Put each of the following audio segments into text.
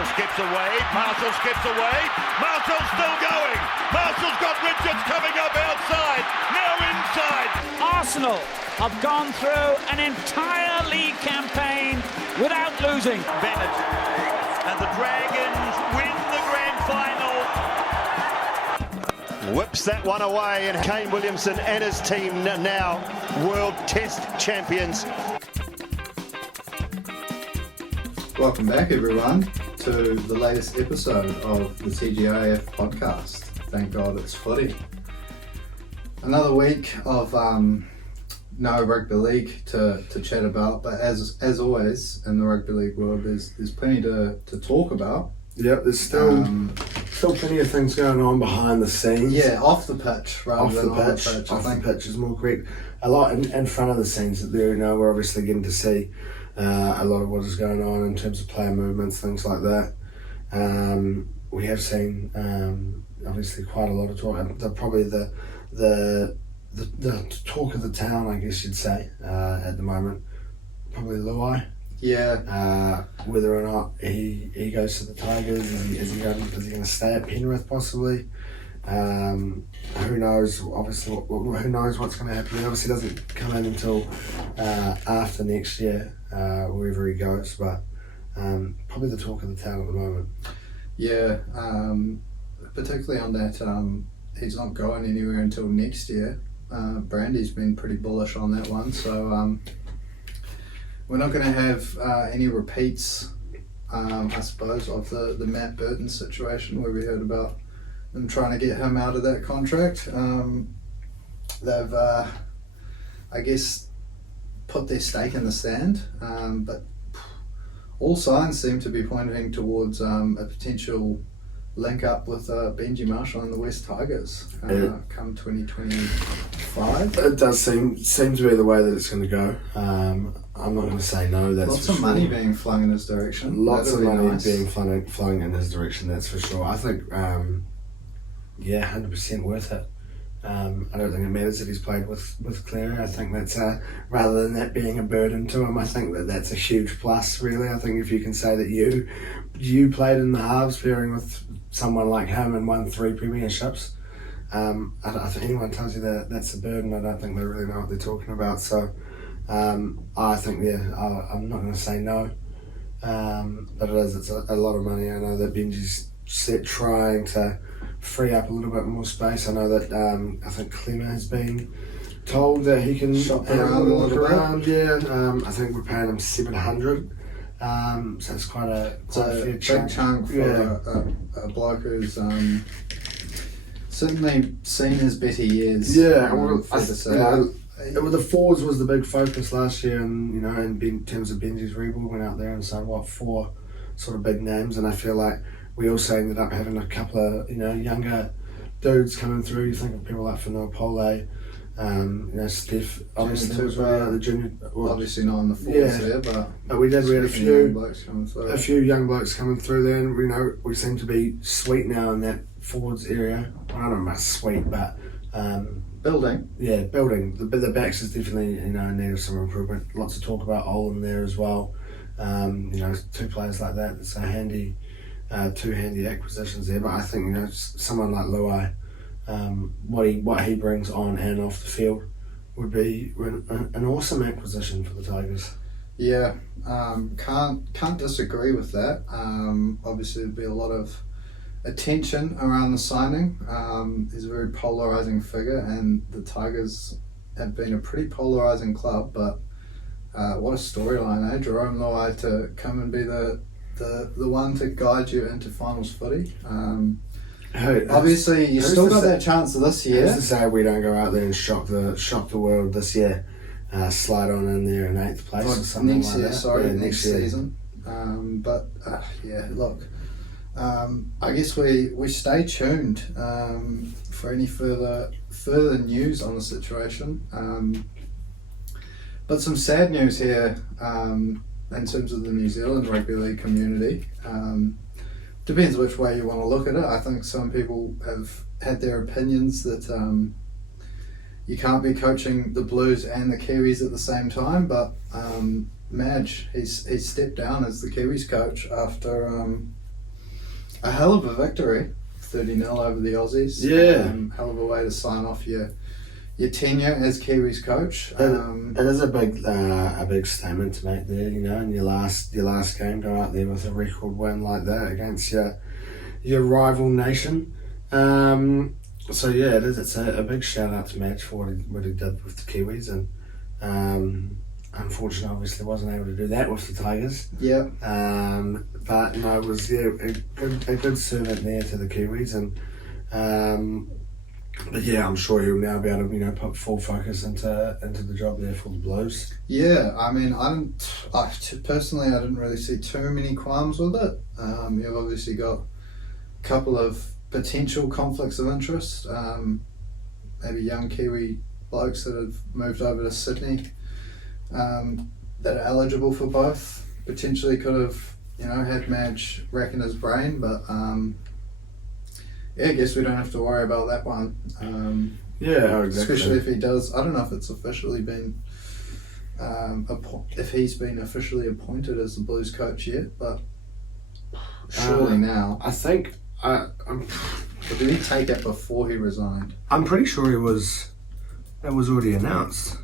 Marshall skips away. Marshall skips away. Marshall's still going. Marshall's got Richards coming up outside. Now inside. Arsenal have gone through an entire league campaign without losing. Bennett and the Dragons win the grand final. Whips that one away, and Kane Williamson and his team now World Test champions. Welcome back, everyone, to the latest episode of the TGIF podcast. Thank God it's footy. Another week of no rugby league to chat about, but as always in the rugby league world, there's plenty to talk about. Yep, there's still plenty of things going on behind the scenes. Yeah, off the pitch rather than on the pitch. Off the pitch is more correct. A lot in front of the scenes that there, we're obviously getting to see a lot of what is going on in terms of player movements, things like that. We have seen obviously quite a lot of talk. Probably the talk of the town, I guess you'd say, at the moment. Probably Luai. Yeah. Whether or not he goes to the Tigers, is he going to stay at Penrith possibly? Who knows? Obviously, who knows what's going to happen? He obviously doesn't come in until after next year, wherever he goes. But probably the talk of the town at the moment. Yeah, particularly on that, he's not going anywhere until next year. Brandy's been pretty bullish on that one, so we're not going to have any repeats, I suppose, of the Matt Burton situation where we heard about them trying to get him out of that contract. They've, I guess, put their stake in the sand, but all signs seem to be pointing towards a potential link up with Benji Marshall and the West Tigers come 2025. It does seem to be the way that it's going to go. I'm not going to say no. That's lots for of sure. money being flung in his direction. Lots of money nice. being flung in his direction. That's for sure. I think, 100% worth it. I don't think it matters that he's played with Cleary. I think that's rather than that being a burden to him, I think that's a huge plus. Really, I think if you can say that you played in the halves pairing with someone like him and won 3 premierships, I think anyone tells you that that's a burden, I don't think they really know what they're talking about. So I think I'm not going to say no, but it's a lot of money. I know that Benji's trying to free up a little bit more space. I know that I think Clemmer has been told that he can shop have around a look around. I think we're paying him $700. So it's quite a fair chunk for a bloke who's certainly seen his better years. Yeah, the forwards was the big focus last year, and in terms of Benji's rebuild, went out there and signed 4 sort of big names, and I feel like we also ended up having a couple of younger dudes coming through. You think of people like Fanoa Pole, Steph, obviously the junior. Obviously not on the forwards there, but we had a few young blokes coming through there, and we seem to be sweet now in that forwards area. I don't know about sweet, but building. Yeah, building. The backs is definitely in need of some improvement. Lots of talk about Olin there as well. 2 players like that. It's a handy. 2 handy acquisitions there, but I think someone like Luai, what he brings on and off the field would be an awesome acquisition for the Tigers. Yeah, can't disagree with that. Obviously, there'd be a lot of attention around the signing. He's a very polarising figure, and the Tigers have been a pretty polarising club. But what a storyline, eh? Jerome Luai to come and be the one to guide you into finals footy. Obviously, you still got that chance this year. Who's to say we don't go out there and shock the world this year? Slide on in there in 8th place or something next like year, that. sorry, next season. I guess we stay tuned for any further news on the situation. But some sad news here. In terms of the New Zealand rugby league community. Depends which way you want to look at it. I think some people have had their opinions that you can't be coaching the Blues and the Kiwis at the same time, but Madge, he's stepped down as the Kiwis coach after A hell of a victory, 30-0 over the Aussies. Yeah. Hell of a way to sign off your tenure as Kiwis coach. It is a big statement to make there, you know, in your last game, go out there with a record win like that against your rival nation. So yeah, it is. It's a big shout out to Madge for what he did with the Kiwis, and unfortunately, obviously, wasn't able to do that with the Tigers. Yeah. But no, it was a good servant there to the Kiwis, and but yeah, I'm sure he'll now be able to put full focus into the job there for the Blues. Yeah, I mean, personally, I didn't really see too many qualms with it. You've obviously got a couple of potential conflicts of interest. Maybe young Kiwi blokes that have moved over to Sydney that are eligible for both. Potentially could have, had Madge racking his brain, but yeah, I guess we don't have to worry about that one. Yeah, exactly. Especially if he does. I don't know if it's officially been, if he's been officially appointed as the Blues coach yet, but surely now. I think. Or did he take it before he resigned? I'm pretty sure it was already announced.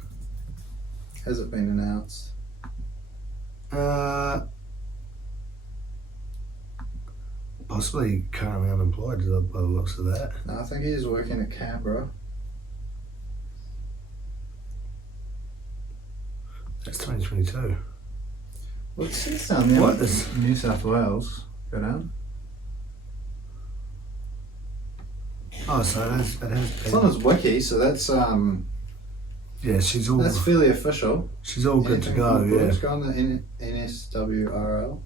Has it been announced? Possibly currently unemployed by the looks of that. No, I think he's working at Canberra. That's 2022. Well, it says down there. What is New South Wales? Go down. Oh, so it has It's on his wiki, so that's yeah, that's fairly official. She's all good to go. Yeah. Let's go on the nswrl.com.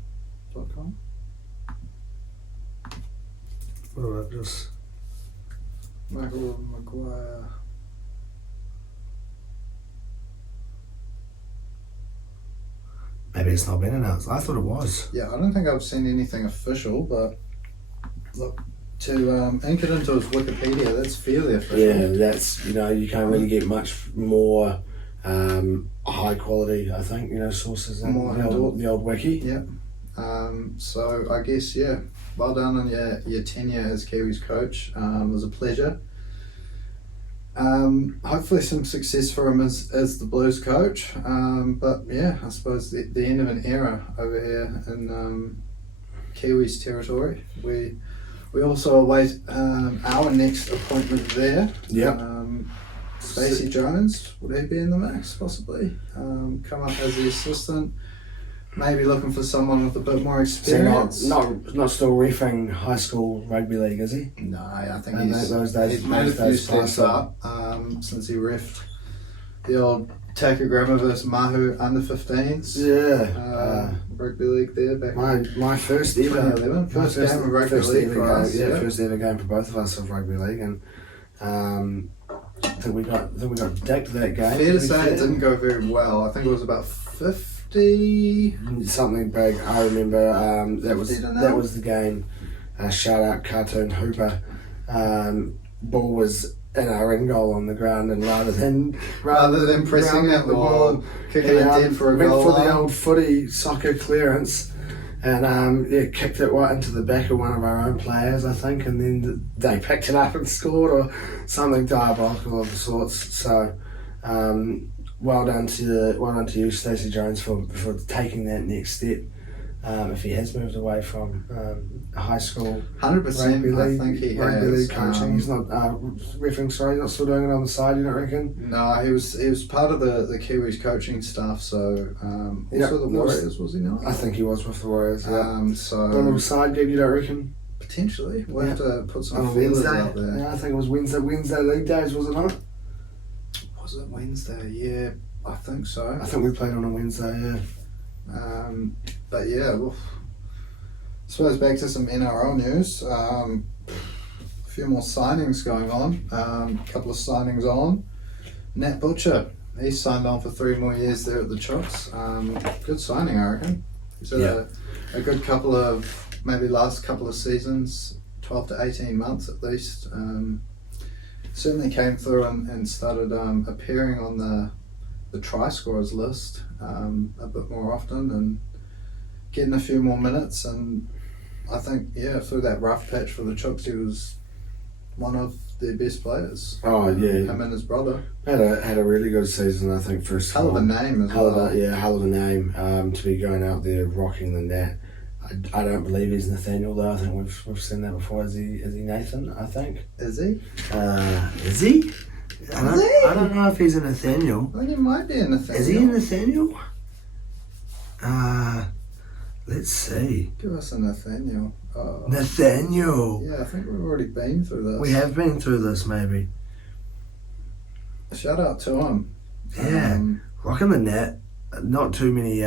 What about just Michael Maguire. maybe it's not been announced. I thought it was. Yeah, I don't think I've seen anything official, but look, to ink it into his Wikipedia, that's fairly official. Yeah, that's you can't really get much more high quality. I think sources than More the old wiki. Yeah. So I guess well done on your tenure as Kiwis coach. It was a pleasure. Hopefully some success for him as the Blues coach. But yeah, I suppose the end of an era over here in Kiwis territory. We also await our next appointment there. Yep. Stacey Jones, would he be in the mix possibly? Come up as the assistant. Maybe looking for someone with a bit more experience. So not still reffing high school rugby league, is he? No, I think And he's those days- he's made a those few days steps passed up since he reffed the old Takagramma versus Mahu under 15s. Yeah. Rugby league there back in My first ever 2011. First game of rugby first league ever for game, us. yeah, Yeah. first ever game for both of us of rugby league, and I think we got dicked that game. Fair to say it didn't go very well. I think it was about 50. Something big. I remember that was Didn't the game. Shout out Cartoon Hooper. Ball was in our end goal on the ground, and rather than pressing rounding at the ball, kicking it dead for a went goal for the line. old footy soccer clearance, and kicked it right into the back of one of our own players, I think, and then they picked it up and scored or something diabolical of the sorts. So. Well done to you, Stacey Jones, for taking that next step. If he has moved away from high school 100%, I think he rugby has. league coaching, he's not reffing. Sorry, he's not still doing it on the side. You don't reckon? No, he was part of the Kiwis coaching staff. So also the Warriors, was he not? I think he was with the Warriors. Yeah. So On a little side gig, you don't reckon? potentially we'll have to put some On a feelers Wednesday. out there. Yeah, I think it was Wednesday league days, was it not? Was it Wednesday? Yeah, I think so. I think we played on a Wednesday. Yeah. But yeah, I suppose back to some NRL news. A few more signings going on. A couple of signings on. Nat Butcher, he signed on for 3 more years there at the Chops. Good signing, I reckon. He's had a good couple of, maybe last couple of seasons, 12 to 18 months at least. Certainly came through and started appearing on the try scorers list a bit more often and getting a few more minutes, and I think, through that rough patch for the Chooks, he was one of their best players. Oh, yeah. Him and his brother. Had a really good season, I think, first Hell of a name as well. Hell of a name to be going out there rocking the net. I don't believe he's Nathaniel though. I think we've seen that before. Is he Nathan? I think. Is he? Is he? I don't know if he's a Nathaniel. I think he might be a Nathaniel. Is he a Nathaniel? Let's see. Give us a Nathaniel. Nathaniel. Yeah, I think we've already been through this. We have been through this, maybe. Shout out to him. Yeah, rocking the net. Not too many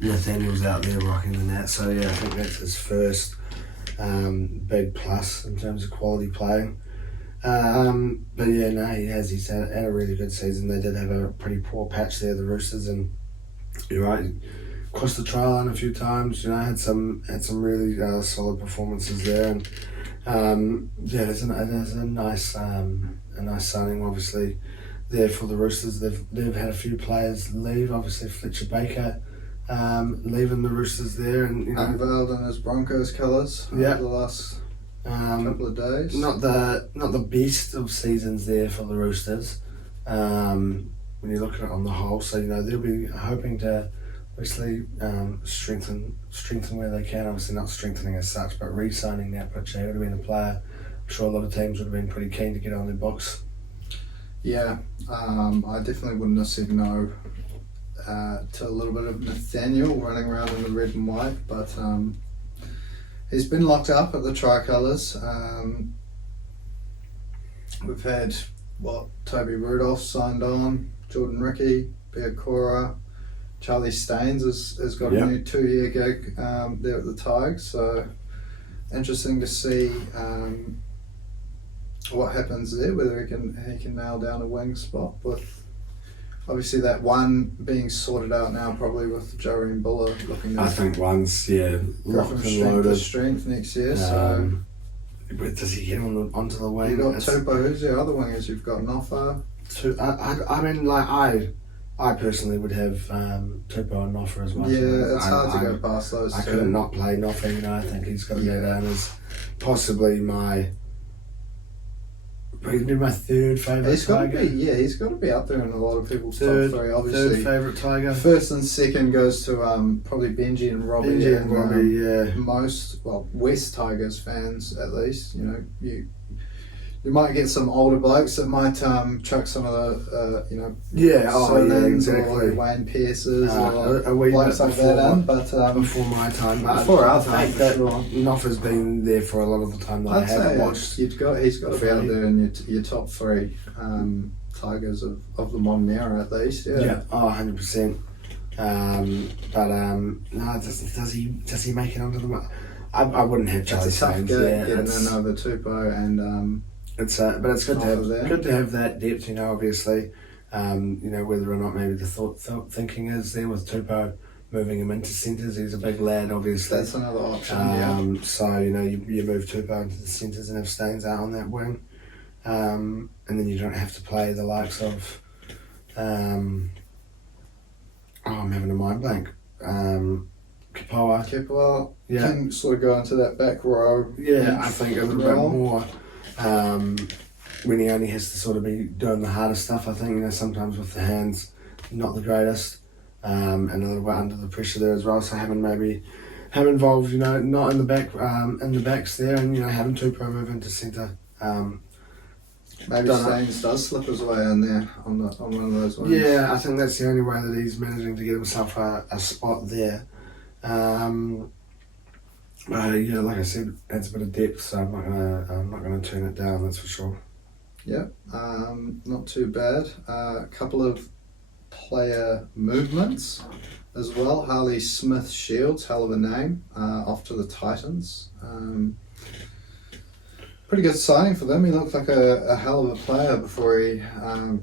Nathaniels out there rocking the net. So yeah, I think that's his first big plus in terms of quality playing. But yeah, no, he has. He's had a really good season. They did have a pretty poor patch there, the Roosters, and you're right. Crossed the try line a few times, had some really solid performances there, and it's a nice signing, obviously, there for the Roosters. They've had a few players leave, obviously Fletcher Baker leaving the Roosters there, and unveiled in his Broncos colours over the last couple of days. Not the best of seasons there for the Roosters, when you look at it on the whole. So they'll be hoping to obviously strengthen where they can. Obviously not strengthening as such, but re-signing that Pritchard would have been a player I'm sure a lot of teams would have been pretty keen to get on their books. Yeah, I definitely wouldn't have said no to a little bit of Nathaniel running around in the red and white, but he's been locked up at the Tricolours. We've had Toby Rudolph signed on, Jordan Ricky, Bear Cora, Charlie Staines has got a new 2-year gig there at the Tigers, so interesting to see what happens there, whether he can nail down a wing spot, with obviously that one being sorted out now, probably with Jareen Buller looking at. I think one's go locked from and strength loaded. to strength next year. So does he get onto the wing? you got Tupou. Who's the other wingers you've got? Noffa. I mean, I personally would have Tupou and Noffa as well. Yeah, it's hard to go past those I two. couldn't not play Noffa. I think he's got to go down as possibly he'd be my third favourite Tiger. He's got to be up there in a lot of people's top three. Obviously, third favourite Tiger. First and second goes to probably Benji and Robbie. Most West Tigers fans, at least, you might get some older blokes that might chuck some of the exactly. or Wayne Pearces a or wee blokes bit like that in, but before my time, but before our I time, think for that sure. Noffa's been there for a lot of the time that I haven't watched. He's got to be out there in your top three Tigers of the modern era, at least. Yeah. 100%. No, does he make it onto the? I wouldn't have Charlie It's a tough Staines gig there. getting in over Tupou and. But it's good to have that depth. Obviously, whether or not maybe the thinking is there with Tupou moving him into centres. He's a big lad, obviously. That's another option. So you move Tupou into the centres and have Staines out on that wing, and then you don't have to play the likes of. I'm having a mind blank. Kepoa can sort of go into that back row. Yeah, I think a little bit more. When he only has to sort of be doing the harder stuff, I think sometimes with the hands, not the greatest, and a little bit under the pressure there as well. So having him involved, not in the back, in the backs there, and having Tupou move into centre. Maybe Staines does slip his way in there on one of those ones. Yeah, I think that's the only way that he's managing to get himself a spot there. Like I said, adds a bit of depth, so I'm not gonna turn it down. That's for sure. Yeah, not too bad. A couple of player movements as well. Harley Smith Shields, hell of a name, off to the Titans. Pretty good signing for them. He looked like a hell of a player before he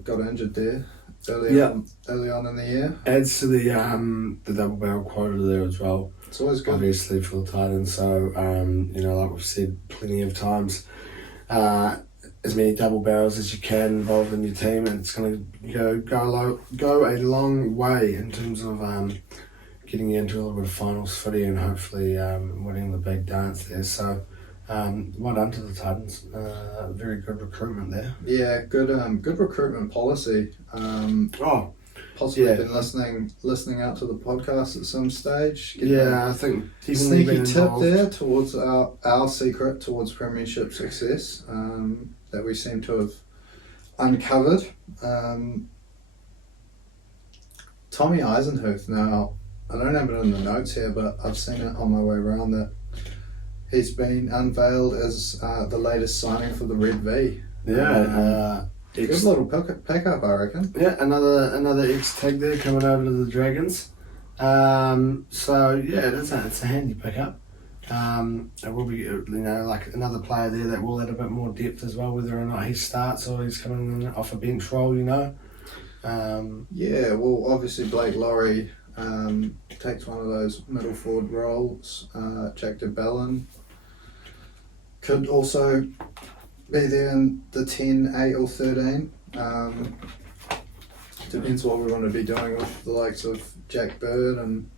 got injured there early on in the year. Adds to the double barrel quota there as well. It's always good. Obviously for the Titans, so like we've said plenty of times, as many double barrels as you can involved in your team, and it's going to go a long way in terms of getting you into a little bit of finals footy and hopefully winning the big dance there. So well done to the Titans. Very good recruitment there. Yeah, good recruitment policy. Possibly been listening out to the podcast at some stage. I think sneaky tip there towards our secret towards premiership success that we seem to have uncovered. Tommy Eisenhuth. Now, I don't have it in the notes here, but I've seen it on my way around that he's been unveiled as the latest signing for the Red V. Good little pickup, I reckon. Yeah, another ex-tag there coming over to the Dragons. It's a handy pickup. It will be, like another player there that will add a bit more depth as well, whether or not he starts or he's coming in off a bench role, Obviously Blake Laurie takes one of those middle forward roles. Jack de Belin could also be there in the 10, 8 or 13. Depends what we want to be doing with the likes of Jack Bird and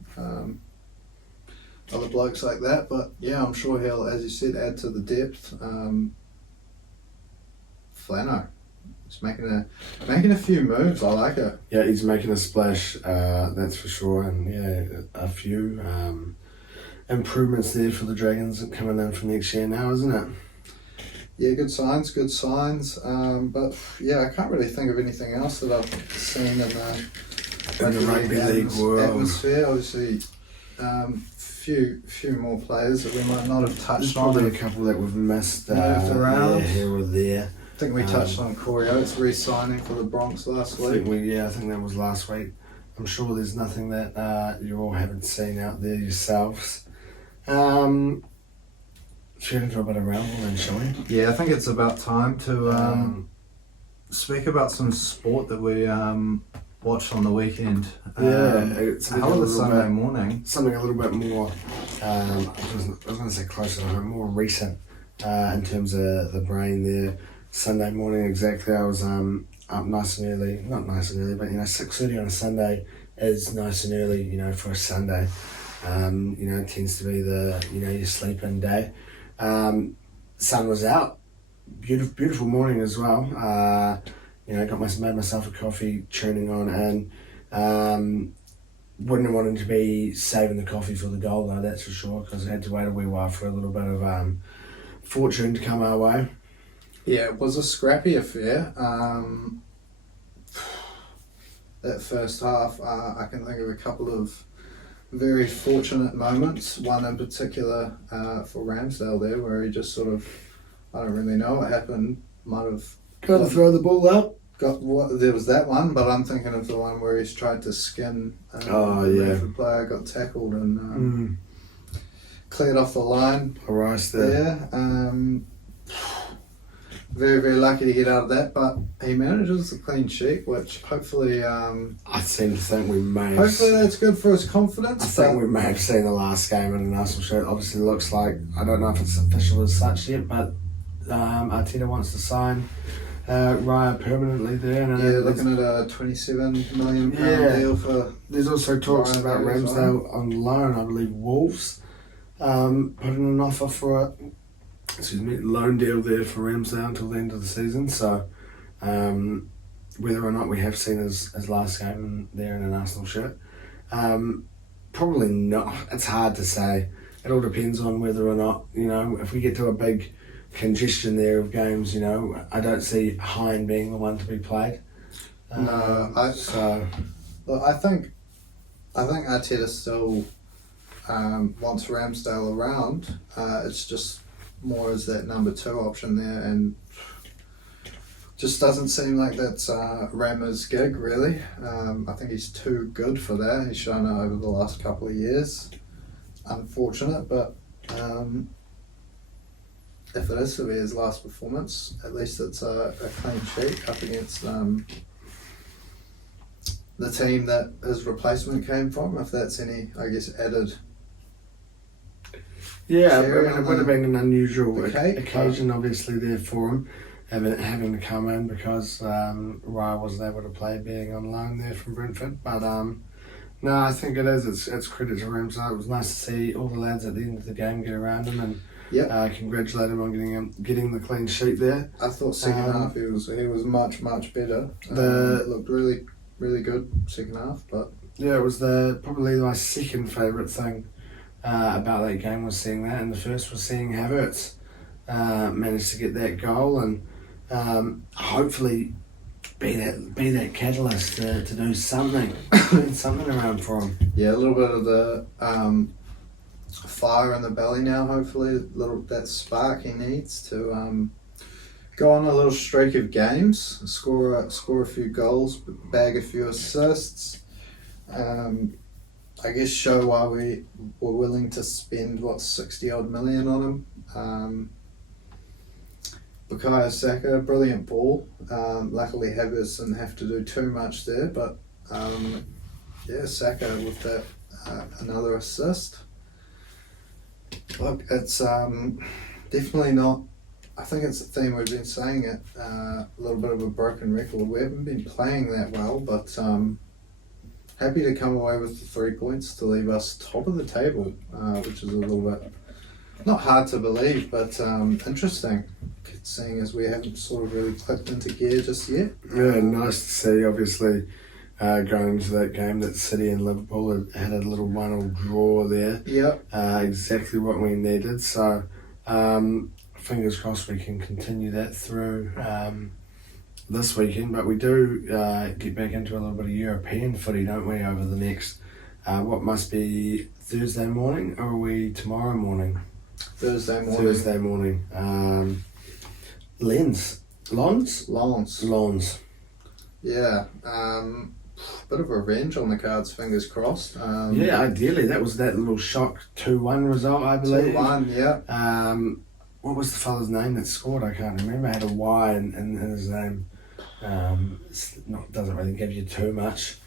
other blokes like that. But yeah, I'm sure he'll, as you said, add to the depth. Flano. He's making a few moves. I like it. Yeah, he's making a splash, that's for sure. And yeah, a few improvements there for the Dragons coming in for next year now, isn't it? Yeah, good signs. But yeah, I can't really think of anything else that I've seen in the rugby league world atmosphere. Obviously, few more players that we might not have touched There's on. probably a couple that we've missed around here or there. I think we touched on Corey Oates re-signing for the Bronx last week. I think that was last week. I'm sure there's nothing that you all haven't seen out there yourselves. Should we do a bit of ramble then, shall we? Yeah, I think it's about time to speak about some sport that we watched on the weekend. It's a hell of a Sunday morning. Something a little bit more, I was going to say closer to home, more recent in terms of the brain there. Sunday morning exactly, I was up nice and early, not nice and early, but 6:30 on a Sunday is nice and early, for a Sunday. It tends to be the, your sleep-in day. Sun was out, beautiful morning as well. Made myself a coffee, tuning on, and wouldn't have wanted to be saving the coffee for the goal though, that's for sure, because I had to wait a wee while for a little bit of fortune to come our way. Yeah, it was a scrappy affair. That first half, I can think of a couple of very fortunate moments. One in particular for Ramsdale there, where he just sort of, I don't really know what happened, might have got to throw the ball up. There was that one, but I'm thinking of the one where he's tried to skin the player, got tackled and cleared off the line. Rice there. Yeah. Very, very lucky to get out of that, but he manages a clean sheet, which hopefully... I seem to think we may have... Hopefully that's good for his confidence. I think we may have seen the last game in an Arsenal shirt. Obviously looks like, I don't know if it's official as such yet, but Arteta wants to sign Raya permanently there. And looking at a £27 million deal for... There's also talks Raya about Ramsdale on loan, I believe Wolves putting an offer for loan deal there for Ramsdale until the end of the season. So whether or not we have seen his last game there in an Arsenal shirt, probably not. It's hard to say. It all depends on whether or not, if we get to a big congestion there of games, I don't see Hine being the one to be played. I think Arteta still wants Ramsdale around. It's just more as that number 2 option there, and just doesn't seem like that's Rama's gig really. I think he's too good for that. He's shown it over the last couple of years. Unfortunate, but if it is to be his last performance, at least it's a clean sheet up against the team that his replacement came from, if that's any, I guess, added. Yeah, it would have been an unusual occasion, obviously, there for him, having to come in because Raya wasn't able to play, being on loan there from Brentford. But No, I think it is. It's credit to Ramsey. It was nice to see all the lads at the end of the game get around him and congratulate him on getting the clean sheet there. I thought second half he was much better. Looked really really good second half, but yeah, it was probably my second favourite thing about that game was seeing that, and the first was seeing Havertz manage to get that goal and hopefully be that catalyst to do something around for him. Yeah, a little bit of the fire in the belly now. Hopefully, that spark he needs to go on a little streak of games, score a few goals, bag a few assists. I guess show why we were willing to spend 60 odd million on him. Bukayo Saka, brilliant ball. Luckily Havertz didn't have to do too much there, but Saka with that another assist. Look, it's definitely not. I think it's a theme we've been saying it. A little bit of a broken record. We haven't been playing that well, but happy to come away with the 3 points to leave us top of the table, which is a little bit not hard to believe, but interesting, seeing as we haven't sort of really clicked into gear just yet. Yeah, nice to see, obviously, going into that game that City and Liverpool had a little 1-1 draw there. Yep. Exactly what we needed. So, fingers crossed we can continue that through this weekend. But we do get back into a little bit of European footy, don't we, over the next, what must be Thursday morning, or are we tomorrow morning? Thursday morning. Lens. Yeah. Bit of revenge on the cards, fingers crossed. Yeah, ideally. That was that little shock 2-1 result, I believe. 2-1, yeah. What was the fella's name that scored? I can't remember. Had a Y in his name. Doesn't really give you too much.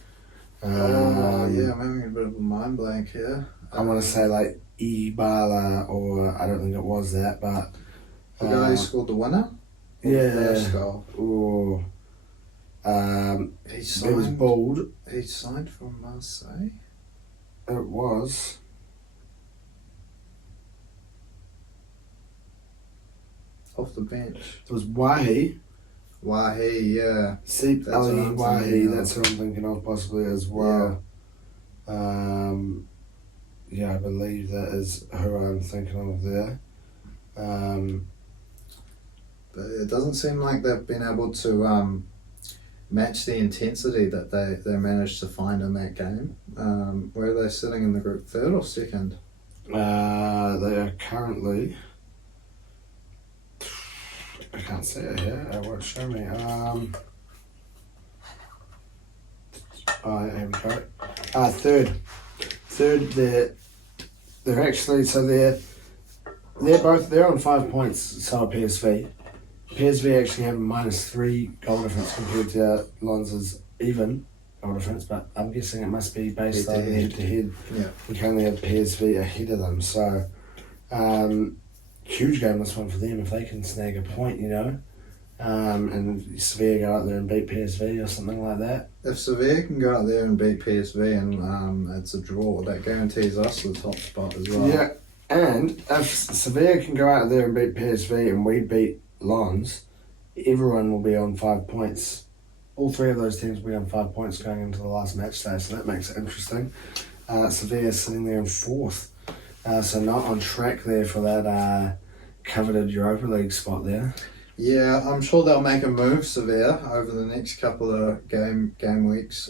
I'm having a bit of a mind blank here. I want to say like Ibala, or I don't think it was that, but the guy who scored the winner. Yeah. The first goal. Or He it was bald. He signed from Marseille. It was. Off the bench. It was Wahi. Yeah. Seep That's what Ali I'm Wahi. thinking of. That's what I'm thinking of possibly as well. Yeah, I believe that is who I'm thinking of there. But it doesn't seem like they've been able to match the intensity that they managed to find in that game. Where are they sitting in the group? 3rd or 2nd? They are currently. I can't see it here. It won't show me. Here we go. 3rd. They're actually they're on 5 points. So are PSV. PSV actually have a -3 goal difference compared to Lons's even goal difference, but I'm guessing it must be based on head-to-head. Yeah. We currently have PSV ahead of them, so huge game this one for them if they can snag a point, and Sevilla go out there and beat PSV or something like that. If Sevilla can go out there and beat PSV and it's a draw, that guarantees us the top spot as well. Yeah, and if Sevilla can go out there and beat PSV and we beat Lons, everyone will be on 5 points. All 3 of those teams will be on 5 points going into the last match day, so that makes it interesting. Sevilla's sitting there in 4th, so not on track there for that coveted Europa League spot there. Yeah, I'm sure they'll make a move, Sevilla, over the next couple of game weeks,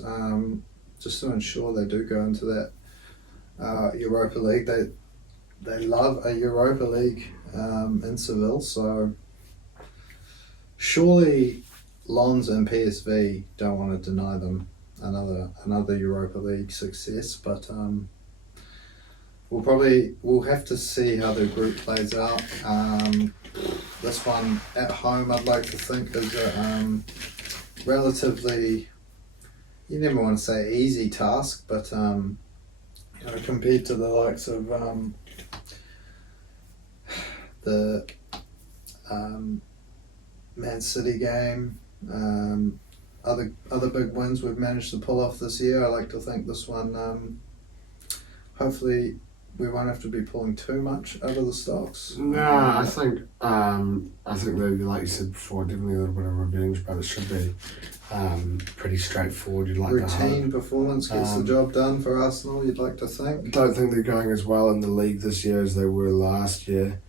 just to ensure they do go into that Europa League. They love a Europa League in Seville, so surely Lons and PSV don't want to deny them another Europa League success, but we'll have to see how the group plays out. This one at home, I'd like to think, is a relatively, you never want to say easy task, but compared to the likes of the Man City game, other big wins we've managed to pull off this year. I like to think this one, hopefully, we won't have to be pulling too much out of the stocks. No, I think that, like you said before, definitely a little bit of revenge, but it should be pretty straightforward. You'd like routine performance gets the job done for Arsenal. You'd like to think. Don't think they're going as well in the league this year as they were last year.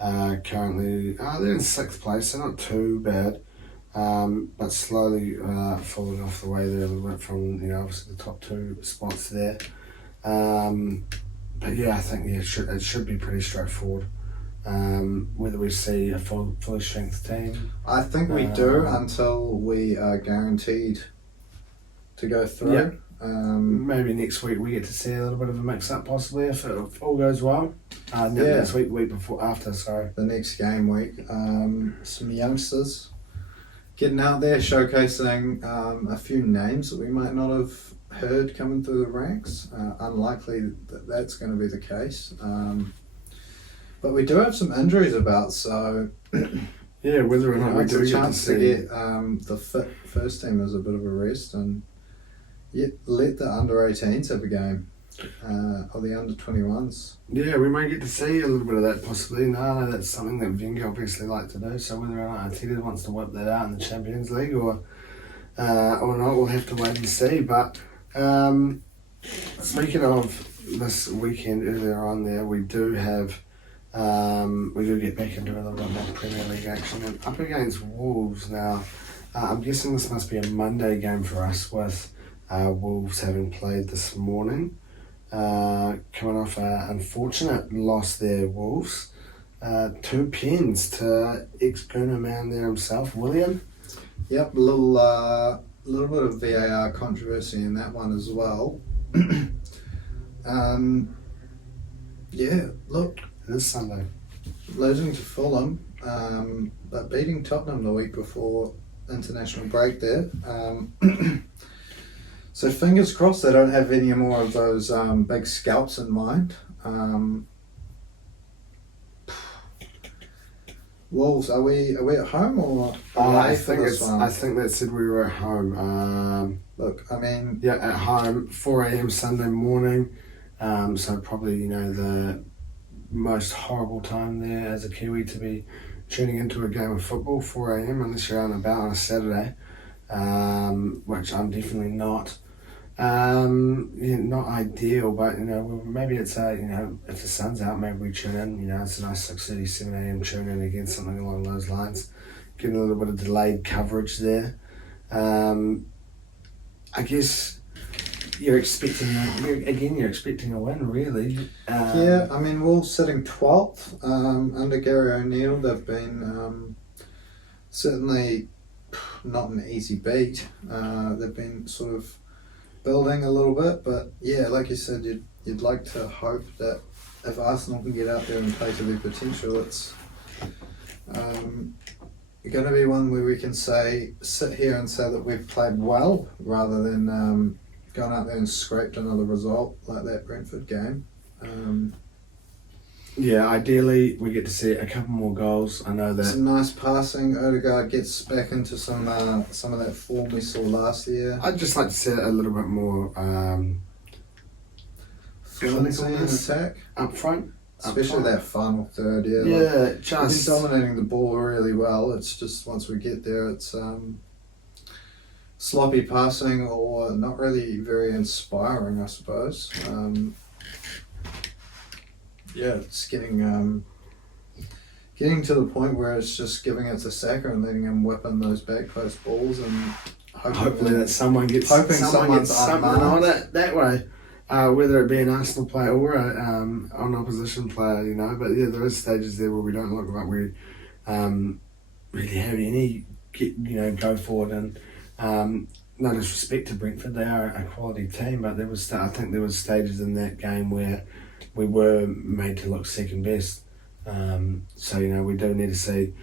Currently, they're in sixth place. They're not too bad, but slowly falling off the way there a little bit from obviously the top two spots there. But yeah, I think it should be pretty straightforward. Whether we see a fully strength team, I think we do until we are guaranteed to go through. Yep. Maybe next week we get to see a little bit of a mix-up, possibly if all goes well. Next week before, after, sorry. The next game week, some youngsters getting out there, showcasing a few names that we might not have heard coming through the ranks. Unlikely that that's going to be the case. But we do have some injuries about, so yeah, whether or not we do it's a get chance to to see get the fit first team as a bit of a rest and let the under 18s have a game, or the under 21s. Yeah, we may get to see a little bit of that possibly. No, that's something that Wenger obviously like to do. So whether or not Arteta wants to whip that out in the Champions League or not, we'll have to wait and see. But speaking of this weekend earlier on, there we do get back into a little bit more Premier League action and up against Wolves now. I'm guessing this must be a Monday game for us with Wolves having played this morning. Coming off an unfortunate loss there, Wolves. 2 pens to ex-Gunner man there himself, William. Yep, a little bit of VAR controversy in that one as well. Look. It is Sunday. Losing to Fulham, but beating Tottenham the week before international break there. So fingers crossed they don't have any more of those big scalps in mind. Wolves, are we at home or away for this one? I think they said we were at home. Look, I mean, yeah, at home, 4 a.m. Sunday morning. So probably the most horrible time there as a Kiwi to be tuning into a game of football, 4 a.m. unless you're out and about on a Saturday, which I'm definitely not. Not ideal, but maybe it's if the sun's out, maybe we tune in. It's a nice 6:30, 7 a.m. tune in again, something along those lines. Getting a little bit of delayed coverage there. I guess you're expecting a win, really. Yeah, I mean, Wolves sitting 12th under Gary O'Neill. They've been certainly not an easy beat. They've been sort of building a little bit, but yeah, like you said, you'd like to hope that if Arsenal can get out there and play to their potential, it's going to be one where we can sit here and say that we've played well rather than going out there and scraped another result like that Brentford game. Yeah, ideally we get to see a couple more goals. I know that some nice passing. Odegaard gets back into some of that form we saw last year. I'd just like to see a little bit more fluency in attack up front, especially that final third. Yeah, we've been dominating the ball really well. It's just once we get there, it's sloppy passing or not really very inspiring, I suppose. It's getting to the point where it's just giving it to Saka and letting him whip in those back post balls and hopefully that someone gets something on it that way. Whether it be an Arsenal player or an opposition player, But yeah, there is stages there where we don't look like we really have any go forward. And no disrespect to Brentford, they are a quality team, but I think there was stages in that game where we were made to look second best. So we do need to see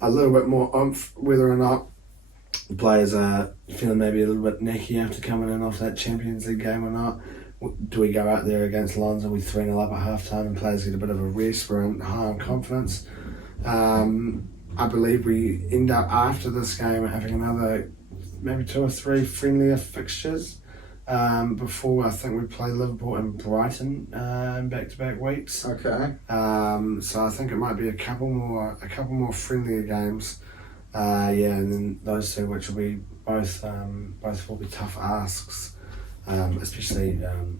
a little bit more oomph, whether or not the players are feeling maybe a little bit necky after coming in off that Champions League game or not. Do we go out there against Lons and we 3-0 up at half time and players get a bit of a rest? We're high on confidence. I believe we end up after this game having another maybe 2 or 3 friendlier fixtures before I think we play Liverpool and Brighton in back-to-back weeks. Okay. So I think it might be a couple more friendlier games. And then those two, which will be both will be tough asks. Especially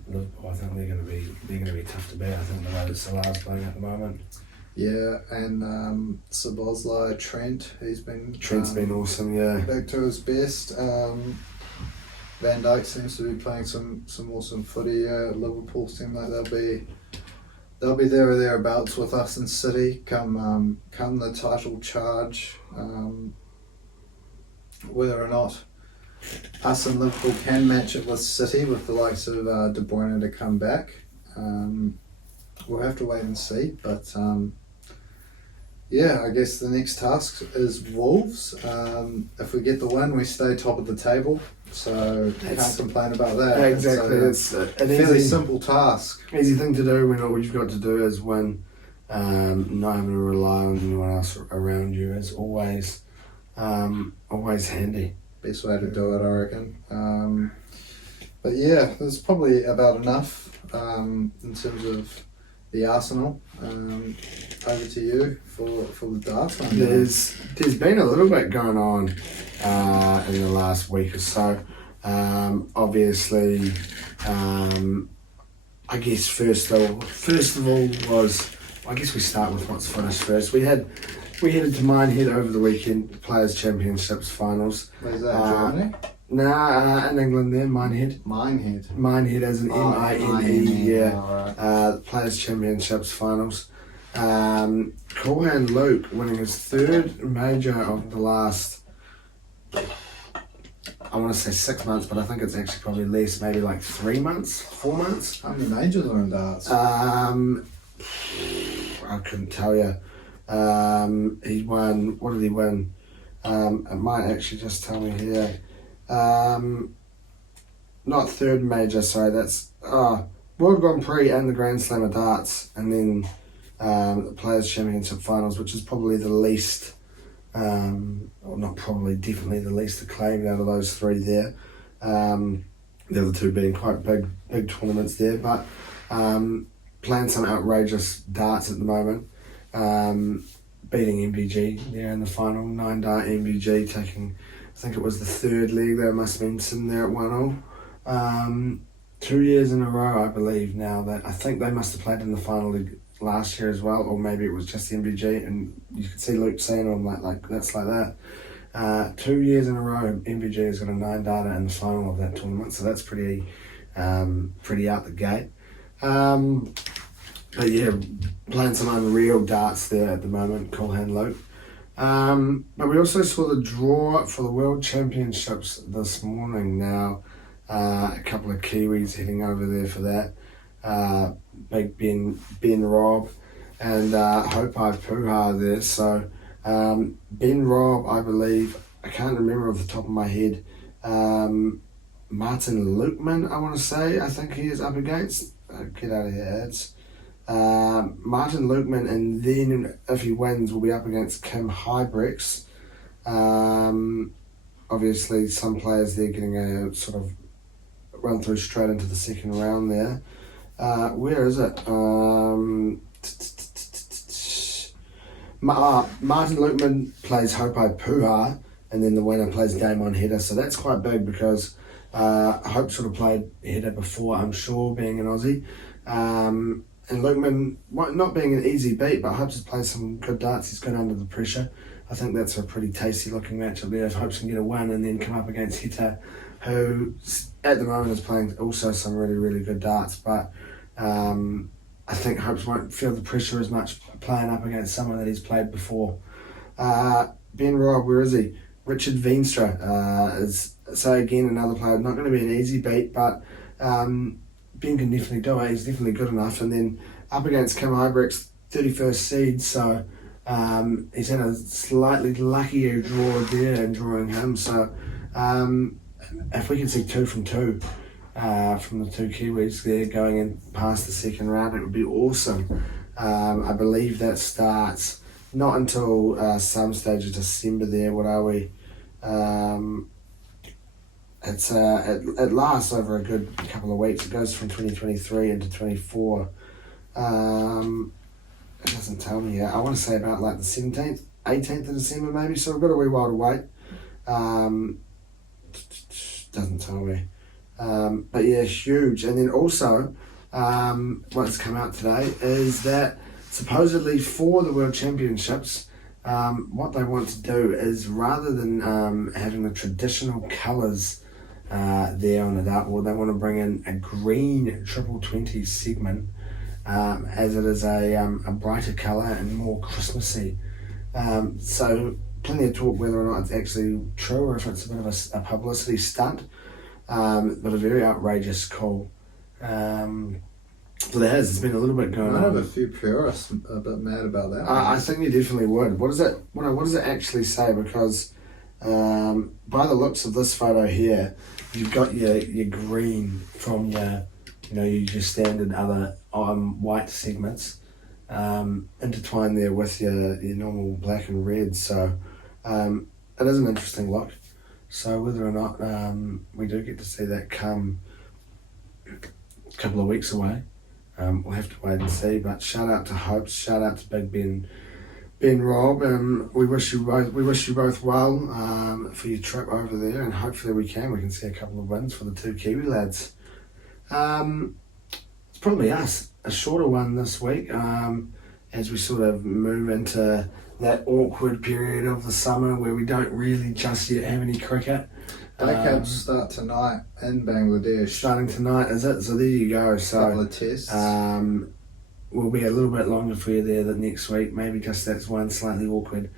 Liverpool. I think they're going to be tough to beat. I think the way that Salah's playing at the moment. Yeah, and Szoboszlai, Trent's been awesome. Yeah, back to his best. Van Dijk seems to be playing some awesome footy. Liverpool seem like they'll be there or thereabouts with us in City come the title charge. Whether or not us and Liverpool can match it with City with the likes of De Bruyne to come back, we'll have to wait and see. But I guess the next task is Wolves. If we get the win, we stay top of the table. So can't complain about that. Exactly. It's a fairly simple task. Easy thing to do when all you've got to do is win. Not having to rely on anyone else around you is always handy. Best way to do it, I reckon. But yeah, there's probably about enough in terms of the Arsenal. Over to you for the darts one. There's been a little bit going on in the last week or so. Obviously, I guess first of all was, I guess we start with what's finished first. We headed to Minehead over the weekend, Players' Championships finals. Where's that, Germany? In England there, Minehead. Minehead as an M-I-N-E, yeah. Right. Players' Championships finals. Coolhand Luke winning his 3rd major of the last, I want to say 6 months, but I think it's actually probably less, maybe like 3 months, 4 months. How many majors are in darts? I couldn't tell you. He won, what did he win? It might actually just tell me here. Not 3rd major, sorry, that's World Grand Prix and the Grand Slam of darts, and then the Players' Championship finals, which is probably the least, or not probably, definitely the least acclaimed out of those 3 there. The other 2 being quite big tournaments there, but playing some outrageous darts at the moment. Beating MVG there in the final, 9-dart MVG, taking, I think it was the 3rd leg there, must have been sitting there at 1-0. 2 years in a row, I believe now, that I think they must have played in the final league last year as well, or maybe it was just MVG, and you could see Luke saying on like that's like that. 2 years in a row, MVG has got a 9-darter in the final of that tournament, so that's pretty out the gate. But yeah, playing some unreal darts there at the moment, Coolhand Luke. But we also saw the draw for the World Championships this morning now. A couple of Kiwis heading over there for that. Big Ben Robb and Hopai Puha there. So Ben Robb, I believe, I can't remember off the top of my head, Martin Lukeman, I want to say, I think he is up against. Get out of here, ads. Martin Lukeman, and then if he wins, will be up against Kim Hybrex. Obviously, some players there getting a sort of run through straight into the second round there. Where is it? Martin Lukeman plays Hopai Puha, and then the winner plays Game On Header. So that's quite big because Hope sort of played Header before, I'm sure, being an Aussie. And Lukeman, not being an easy beat, but Hopes has played some good darts. He's good under the pressure. I think that's a pretty tasty looking matchup there. If Hopes can get a win and then come up against Hita, who at the moment is playing also some really, really good darts. But I think Hopes won't feel the pressure as much playing up against someone that he's played before. Ben Robb, where is he? Richard Veenstra is, so again, another player. Not going to be an easy beat, but Ben can definitely do it. He's definitely good enough. And then up against Kim Hybrex, 31st seed, so he's had a slightly luckier draw there in drawing him. So if we can see 2 from 2 from the 2 Kiwis there going in past the second round, it would be awesome. I believe that starts not until some stage of December there. What are we? it lasts over a good couple of weeks. It goes from 2023 into 24. It doesn't tell me yet. I want to say about like the 17th, 18th of December maybe, so we've got a wee while to wait. Doesn't tell me. But yeah, huge. And then also, what's come out today is that supposedly for the World Championships, what they want to do is rather than having the traditional colours there on the dartboard, they want to bring in a green triple 20 segment, as it is a brighter colour and more Christmassy. So plenty of talk whether or not it's actually true or if it's a bit of a publicity stunt, but a very outrageous call. So there's been a little bit going on. I have a few purists a bit mad about that. I think you definitely would. What does it actually say? Because by the looks of this photo here, you've got your green from your standard other white segments intertwined there with your normal black and red. So it is an interesting look. So whether or not we do get to see that come a couple of weeks away, we'll have to wait and see. But shout out to Hopes, shout out to Big Ben Rob, and we wish you both well for your trip over there, and hopefully we can see a couple of wins for the two Kiwi lads. It's probably us, a shorter one this week, as we sort of move into that awkward period of the summer where we don't really just yet have any cricket. Black Caps start tonight in Bangladesh. Starting tonight, is it? So there you go. So couple of tests. We'll be a little bit longer for you there the next week. Maybe just that's one slightly awkward.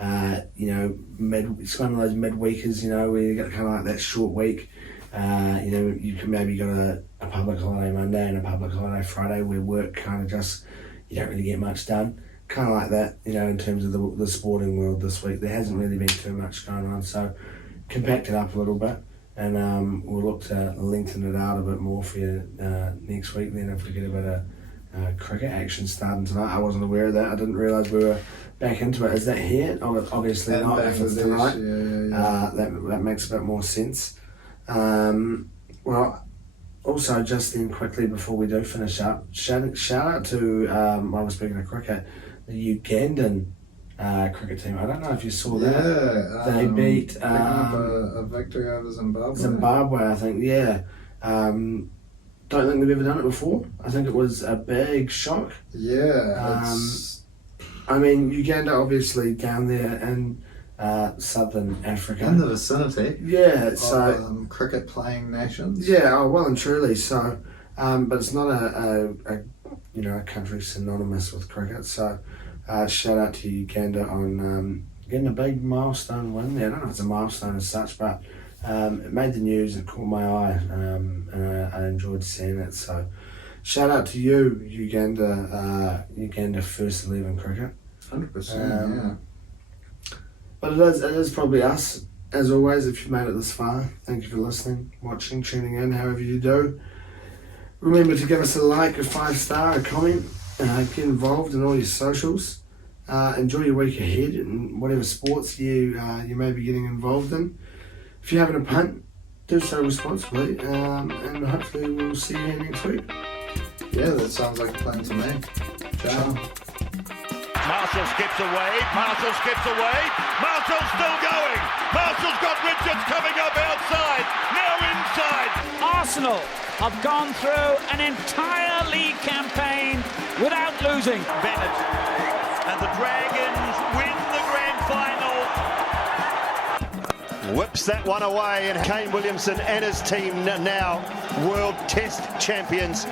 It's one of those midweekers, where you got kind of like that short week. You can maybe got a public holiday Monday and a public holiday Friday where work kind of just, you don't really get much done. Kind of like that, in terms of the sporting world this week. There hasn't really been too much going on, so compact it up a little bit, and we'll look to lengthen it out a bit more for you next week. Then if we get a bit of cricket action starting tonight. I wasn't aware of that. I didn't realise we were back into it. Is that here? Oh, obviously not. If it's tonight, that makes a bit more sense. Well, also just then quickly before we do finish up, shout out to while we're speaking of cricket, the Ugandan cricket team. I don't know if you saw that. Yeah, they beat a victory over Zimbabwe. Zimbabwe, I think. Yeah. Don't think they've ever done it before. I think it was a big shock. Yeah. Uganda obviously down there in southern Africa. In the vicinity. Yeah. So cricket playing nations. Yeah. Oh, well and truly. So, but it's not a country synonymous with cricket. So, shout out to Uganda on getting a big milestone win there. I don't know if it's a milestone as such, but it made the news. It caught my eye, and I enjoyed seeing it. So, shout out to you, Uganda first 11 cricket. 100%. Yeah. But it is probably us. As always, if you've made it this far, thank you for listening, watching, tuning in, however you do. Remember to give us a like, a 5-star, a comment, get involved in all your socials. Enjoy your week ahead and whatever sports you may be getting involved in. If you're having a punt, do so responsibly, and hopefully we'll see you here next week. Yeah, that sounds like a plan to me. Ciao. Marshall skips away, Marshall's still going, Marshall's got Richards coming up outside, now inside. Arsenal have gone through an entire league campaign without losing. Bennett and the Dragons win the grand final. Whips that one away, and Kane Williamson and his team now World Test champions.